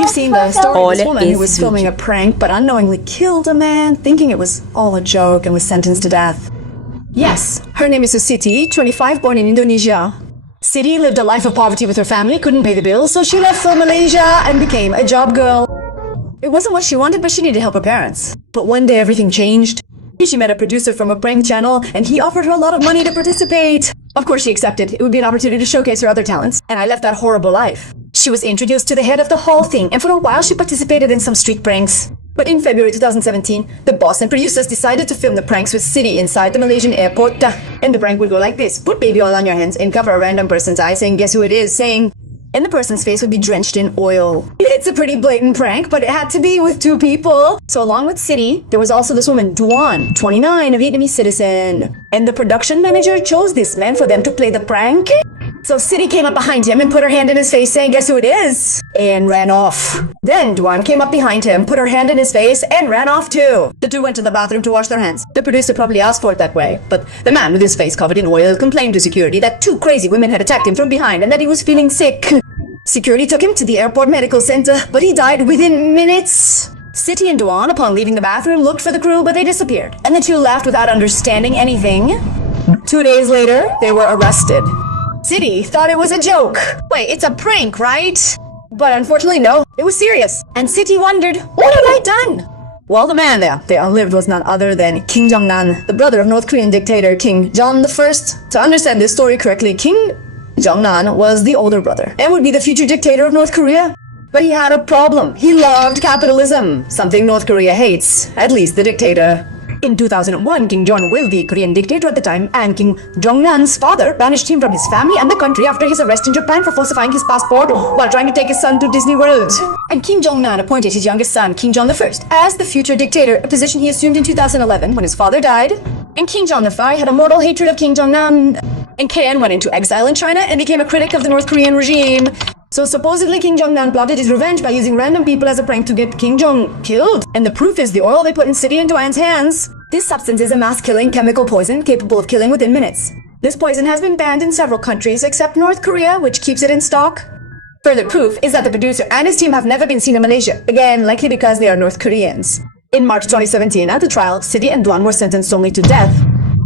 You've seen the story of this Olha woman who esse was filming a vídeo. prank but unknowingly killed a man, thinking it was all a joke and was sentenced to death. Yes, her name is Siti, 25, born in Indonesia. Siti lived a life of poverty with her family, couldn't pay the bills, so she left for Malaysia and became a job girl. It wasn't what she wanted, but she needed help her parents. But one day everything changed. She met a producer from a prank channel, and he offered her a lot of money to participate. Of course she accepted. It would be an opportunity to showcase her other talents, and I left that horrible life. She was introduced to the head of the whole thing, and for a while she participated in some street pranks. But in February 2017, the boss and producers decided to film the pranks with Siti inside the Malaysian airport. And the prank would go like this. Put baby oil on your hands and cover a random person's eyes saying, guess who it is, saying, and the person's face would be drenched in oil. It's a pretty blatant prank, but it had to be with two people. So along with Siti, there was also this woman, Duan, 29, a Vietnamese citizen. And the production manager chose this man for them to play the prank. So Siti came up behind him and put her hand in his face saying, guess who it is? And ran off. Then Duan came up behind him, put her hand in his face, and ran off too. The two went to the bathroom to wash their hands. The producer probably asked for it that way, but the man with his face covered in oil complained to security that two crazy women had attacked him from behind and that he was feeling sick. Security took him to the airport medical center, but he died within minutes. Siti and Duan, upon leaving the bathroom, looked for the crew, but they disappeared. And the two left without understanding anything. 2 days later, they were arrested. Siti thought it was a joke. Wait, it's a prank, right? But unfortunately, no, it was serious. And Siti wondered, what have I done? Well, the man there, they outlived, was none other than Kim Jong-nam, the brother of North Korean dictator King Jong I. To understand this story correctly, Kim Jong-nam was the older brother and would be the future dictator of North Korea. But he had a problem. He loved capitalism, something North Korea hates, at least the dictator. In 2001, King Jong-il, the Korean dictator at the time, and King Jong-nam's father banished him from his family and the country after his arrest in Japan for falsifying his passport while trying to take his son to Disney World. And Kim Jong-nam appointed his youngest son, King Jong I, as the future dictator, a position he assumed in 2011 when his father died. And King Jong I had a mortal hatred of King Jong-nam. And KN went into exile in China and became a critic of the North Korean regime. So supposedly King Jong-nam plotted his revenge by using random people as a prank to get King Jong killed. And the proof is the oil they put in Siti and Duan's hands. This substance is a mass-killing chemical poison capable of killing within minutes. This poison has been banned in several countries except North Korea, which keeps it in stock. Further proof is that the producer and his team have never been seen in Malaysia, again likely because they are North Koreans. In March 2017, at the trial, Siti and Duan were sentenced only to death.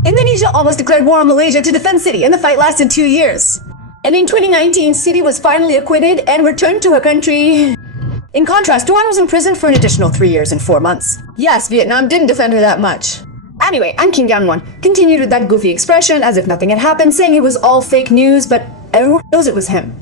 Indonesia almost declared war on Malaysia to defend Siti, and the fight lasted 2 years. And in 2019, Siti was finally acquitted and returned to her country. In contrast, Duan was in prison for an additional 3 years and 4 months. Yes, Vietnam didn't defend her that much. Anyway, and Kim Jong-un continued with that goofy expression as if nothing had happened, saying it was all fake news, but everyone knows it was him.